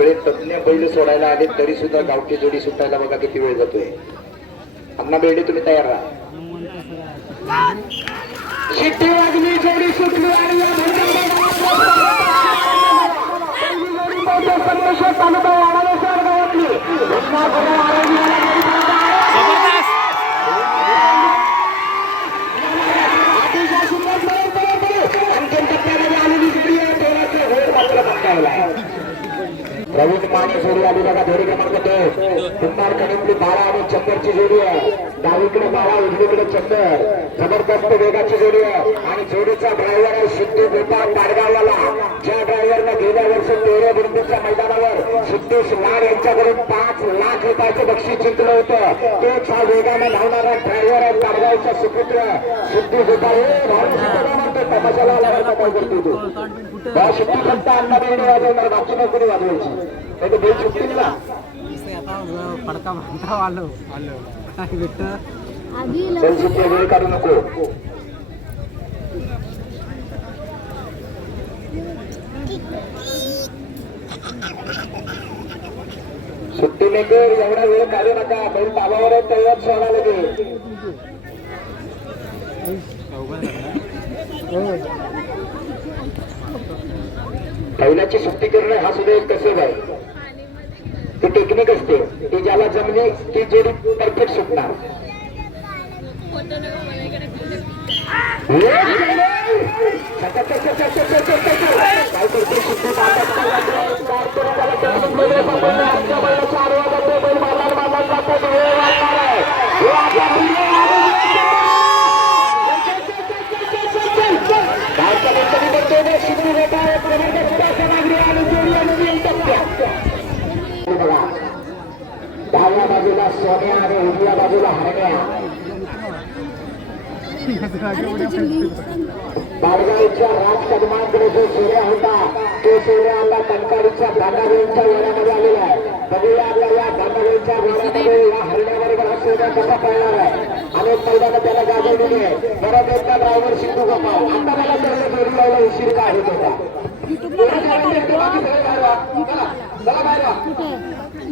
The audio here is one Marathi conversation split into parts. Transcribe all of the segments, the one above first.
सगळे तज्ज्ञ बैल सोडायला आले तरी सुद्धा गावठी जोडी सुटायला बघा किती वेळ जातोय अण्णा बेडे तुम्ही तयार राहा शिट्टी वाजली जोडी सुटली आणि या पहिली जोडी माने जोडी आली बघा जोडी क्रमांक दोन. कुंभार कणिमली बारा आणि चंदरची जोडी आहे. डावीकडे बारा उजवीकडे चंदर जबरदस्त वेगाची जोडी आहे. आणि जोडीचा ड्रायव्हर आहे सिद्धू गोपाळ पाडगाववाला. ज्या ड्रायव्हरनं गेल्या वर्षी तेरे बिंदूच्या मैदानावर सिद्धेश लाड यांच्याकडून पाच लाख रुपयाचं बक्षीस जिंकलं होतं. तोच हा वेगाने धावणारा ड्रायव्हर आहे पाडगावचा सुपुत्र सिद्धू गोपाळ हे तमाशाला आल्यावर काय करतो तू त्या शिट्टी फक्त अण्णा बेरडे वाजवणार बाकी नाही कोणी वाजवायची. नाही तर बैल आता पडका म्हणता आलो. आलो. बैल सुट्टी वेळ काढू नको. सुट्टी मेकर एवढा वेळ काढू नका. बैल ताबावर आहे तेव्हाच सोडा लगे बैलाची सुट्टी करणं हा सुद्धा एक कसब आहे. ती टेक्निक असते ती ज्याला जमली ती जोडी परफेक्ट सुटणार. काय करते सुट्टी मारतात आणि उजव्या बाजूला हरण्या बाळगावच्या राजकदमांकडे जो सूर्य होता तो सूर्य आता कणकारीच्या दांडावेच्या वेळामध्ये आलेला आहे. बघूया आपल्या या दांडावेच्या वेळामध्ये या हरण्याबरोबर हा सूर्य कसा पळणार आहे. अनेक मैदानं त्याला गाजवलेली आहे. परत एकदा ड्रायव्हर शिंदू गोपाळ. आता मला कळलं जोडी लावला उशीर का सगळे बाहेर व्हा. चला, बाहेर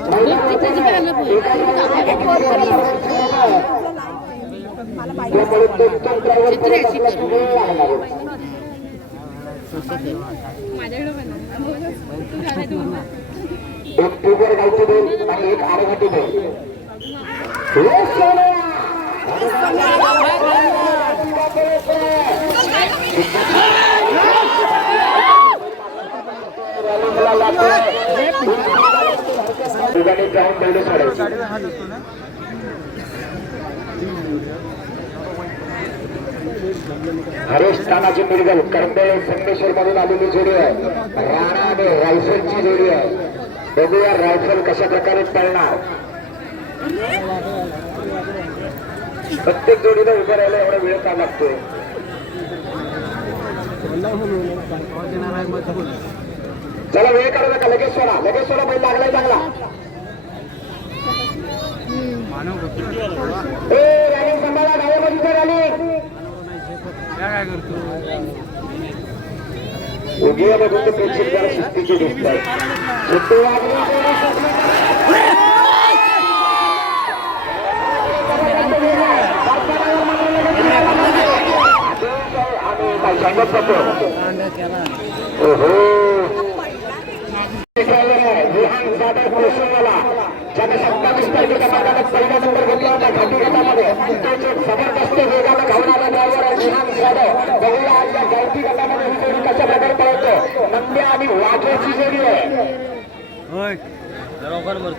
एक driver ला किती एक ट्यूबर गावठी बैल आणि एक दुधाने जाऊन बैल सोडायची. हरेश तानाजी मिरगल करंबे संगमेश्वर मधून आलेली जोडी आहे. राणा आणि रायफलची जोडी आहे. बघूया रायफल कशा प्रकारे पळणार. प्रत्येक जोडीला उभं राहायला एवढा वेळ का लागतोय चला वेळ काढू नका. लगेच सोडा. लगेच सोडा बैल लागलाय चांगला ए रॅली सांभाळा डाव्या बाजूचा रॅली काय करतो उजव्या बाजूचे प्रेक्षक जरा शिस्तीचे दिसत आहेत सुट्टी वाजली जोडी सुटली. आम्ही काय सांगत जातो ओहो घाटी गटामध्ये तोच एक जबरदस्त वेगाने धावणारा ड्रायव्हर आहे विहान जाधव बघूया आज या गावठी गटामध्ये ही जोडी कशा प्रकारे पळवतो नंद्या आणि वाघेची जोडी आहे होय. तयार जोडी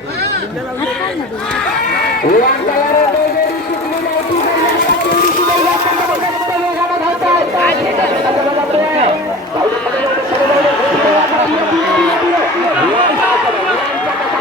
सुटली गावठी जोडी सुटली, आता बघा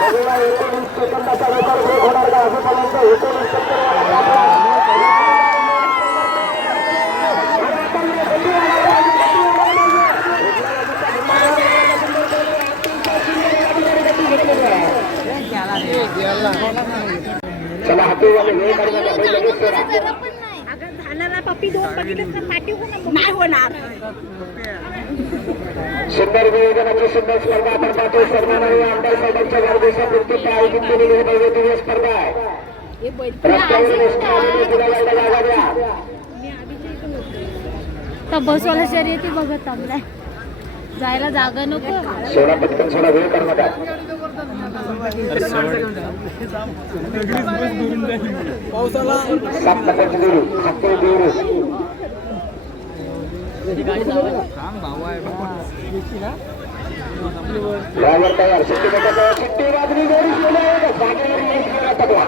बघूया एकोणीस सेकंदाचा रेकॉर्ड ब्रेक होणार का अजूनपर्यंत एकोणीस चला हातीवाले वेळ काढू नका बैल लगेच सोडा. अगं झालं ना पप्पी दोन बघितलं तर नाही होणार. सुंदर नियोजनाची सुंदर स्पर्धा आपण पाहतोय. सन्माननीय आमदार साहेबांच्या वाढदिवसापुरती आयोजित केलेली ही भव्य दिव्य स्पर्धा आहे. रस्त्यावर आलेली जागा द्या. बसवाला शर्यती बघत थांबलाय जायला जागा नको. सोडा पटकन सोडा वेळ करू नका सात ड्रायव्हर तयार. सुट्टी नका सुट्टी बाजरी जोडी केली आहे. जागेवर येऊन खेळा तकवा.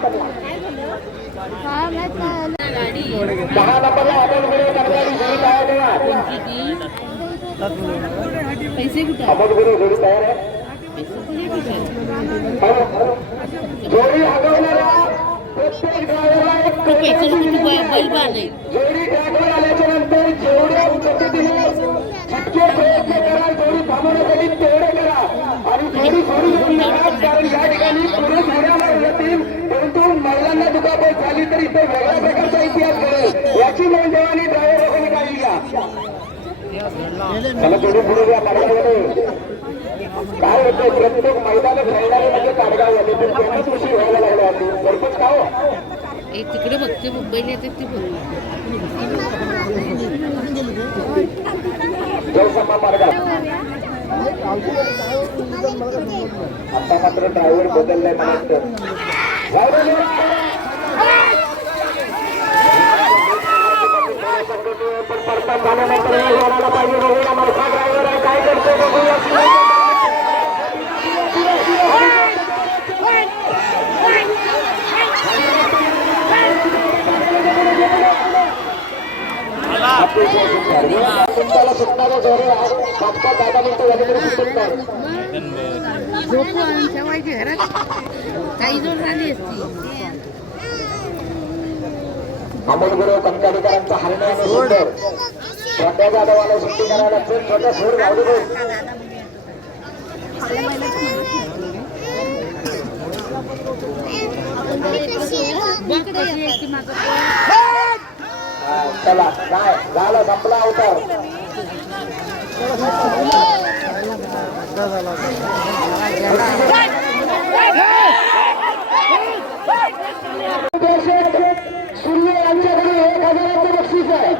दहा नंबरला अमोल गुरु करणारी जोडी तयार आहे पैसे कुठे अमोल गुरु जोडी तयार आहे. जोडी हगवणारा प्रत्येक ड्रायव्हरला एक पैसे कवच बैल बांधाय जोडी ट्रॅकवर आल्याच्यानंतर जेवढ्या पद्धतीने जितके प्रयत्न करा जोडी थांबवण्यासाठी तेवढे करा आणि जोडी सोडू देऊ नका कारण या ठिकाणी पुरुष उड्या येतील परंतु महिलांना दुखापत झाली तर वेगळ्या प्रकारचा इतिहास घडेल याची नोंद आणि ड्रायव्हर लोकांनी काळजी घ्या मला जोडी पुढे घ्या मार्गामध्ये काय होतं प्रत्येक मैदान खेळणारे म्हणजे आले तर त्यांनाच उशीर व्हायला लागला भरपूर का हो? तिकडे बघते मुंबईला येते ती मार्गात. आता मात्र ड्रायव्हर बदललाय मला वाटतं. Driver गेला. पण परतात झाल्यानंतर हे होणारा पाहिजे बघूया मोठा ड्रायव्हर आहे काय करतो बघूया तुमच्याला सुटणारे जोरे आहे फक्त दहा मिनिटं झाली तरी सुटत नाही झोपून ठेवायची घरात काही जोड झाली असती अमोल गुरु कंटाळीकरांचा हरणे आणि सुंदर. छोट्या जाधवाला सुट्टी करायला चल छोट्या सोड गावडी बोल हा, चला काय? झालं संपला अवतार. सूर्य यांच्याकडे एक हजाराचं बक्षीस आहे सुंदरकांत पिंगे यांच्याकडे छोटी मोठी छोटा ड्रायव्हर बाबा सकाळी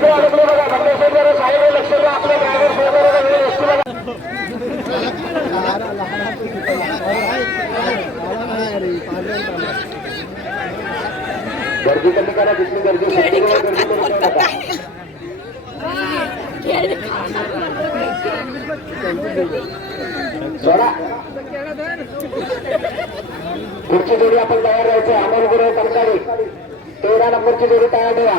साहेब अडकले बघा जरा साहेब लक्ष द्या आपल्या ड्रायव्हर गर्दी कमी करा तिथली गर्दी गर्दी करू नका पुढची जोडी आपण तयार राहायचं अमोल गुरु तेरा नंबरची जोडी तयार ठेवा.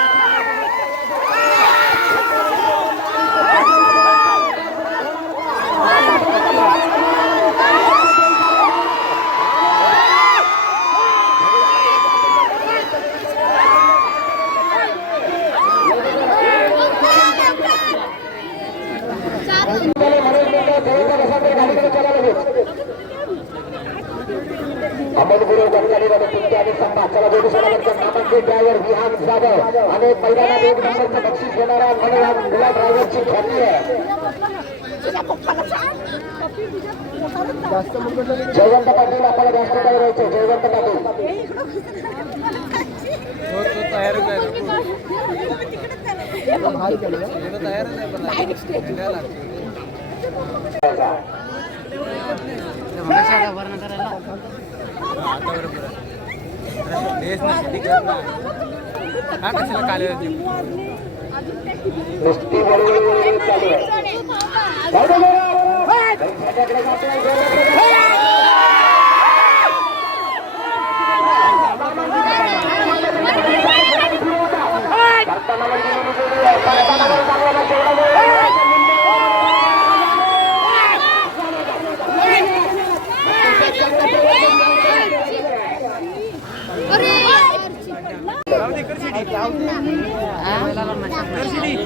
अमोल गुरु गडकरीमध्ये तुमच्या आणि संपा चला जोडी सोडायचं नामांकित ड्रायव्हर विहान जाधव अनेक मैदानात एक नंबरचं बक्षीस घेणारा म्हणून या मुला ड्रायव्हरची ख्याती आहे जयवंत पाटील आपल्याला जास्त काय राहायचं जयवंत पाटील भरणा करायला हा कशाला काले नुसती वळवळ वळवळ चालू आहे जाऊ दे बरं. त्यांच्याकडे जातोय, जोरात करताना म्हणजे मुली जोडी आहे. करताना म्हणजे चांगला जेवढा वेळ आहे,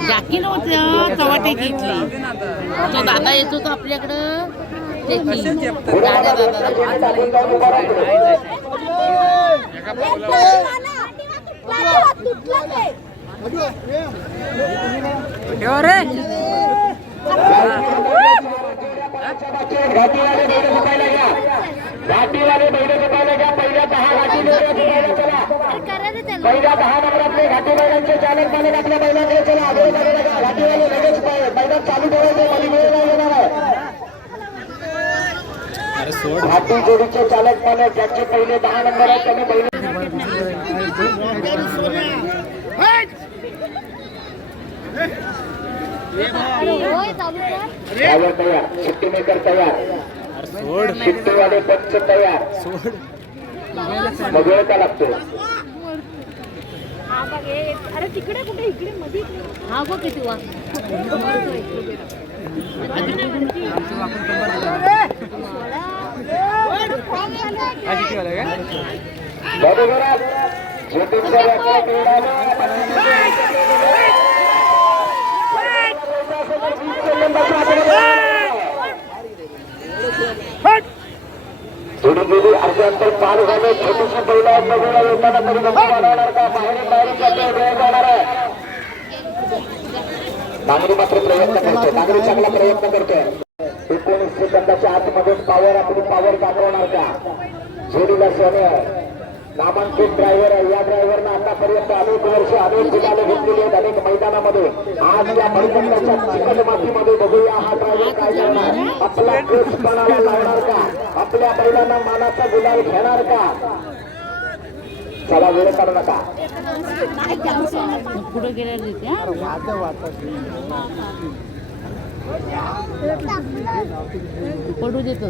जाकी नव्हतं चव्हाटे घेतली तो दादा येत होता आपल्याकडं. त्याची जाऊन उभा राहतो. घाटीवाले पहिल्या दहा घाटी पहिल्या दहा नंबरातले घाटी बैलांचे चालक मालक आपल्या बैलांकडे चला. घाटीवाले लगेच बैलात चालू ठेवायचे खाली वेळ नाही येणार आहे. घाटी जोडीचे चालक मालक ज्यांचे पहिले दहा नंबर आहेत त्यांनी बैल ड्रायव्हर तयार. शिट्टी मेकर तयार शिट्टीवाले पंच तयार. मग वेळ का लागतो? अरे तिकडे कुठे? इकडे मध्ये हा बघ किती वा बाबू थोडी गेली अर्ध्यानंतर पार झाले. छोटीशी बैल आहेत बघूया येताना तरी बनवणार का? बाहेर बाहेर जाणार आहे. नागरी मात्र प्रयत्न करतोय. नागरी चांगला प्रयत्न करतोय. एकोणीस सेकंदाच्या आतमध्ये पावर आपली पावर दाखवणार का? जोडीला सोने आहे. नामांकित ड्रायव्हर आहे. या ड्रायव्हरनं आतापर्यंत अनेक वर्ष अनेक गुलाले घेतलेली आहेत अनेक मैदानामध्ये. आज या मैदानाच्या चिकट मातीमध्ये बघूया हा ड्रायव्हर काय करणार. आपला केस कोणाला लावणार का? आपल्या बैलांना मानाचा गुलाल घेणार का? चला वेळ काढू नका. पुढे पडू देतो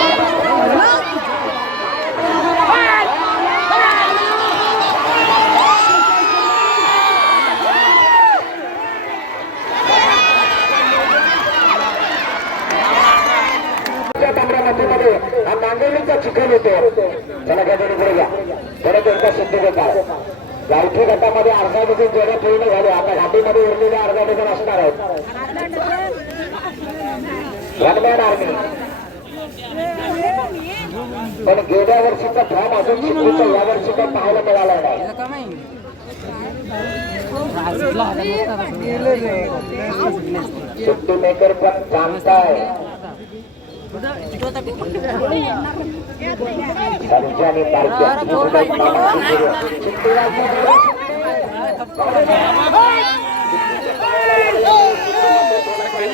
गेल्या वर्षीचा फॉर्म अजून चिखलीचा या वर्षीचा पाहायला मिळाला नाही. सुट्टी मेकर पण जाणताय. संजय पालख्या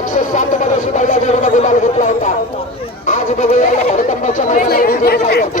एकशे सात मध्ये सुद्धा या जोडीनं गुलाल घेतला होता आज बघूया या भरतंबाच्या मैदानावर जोडी काय करते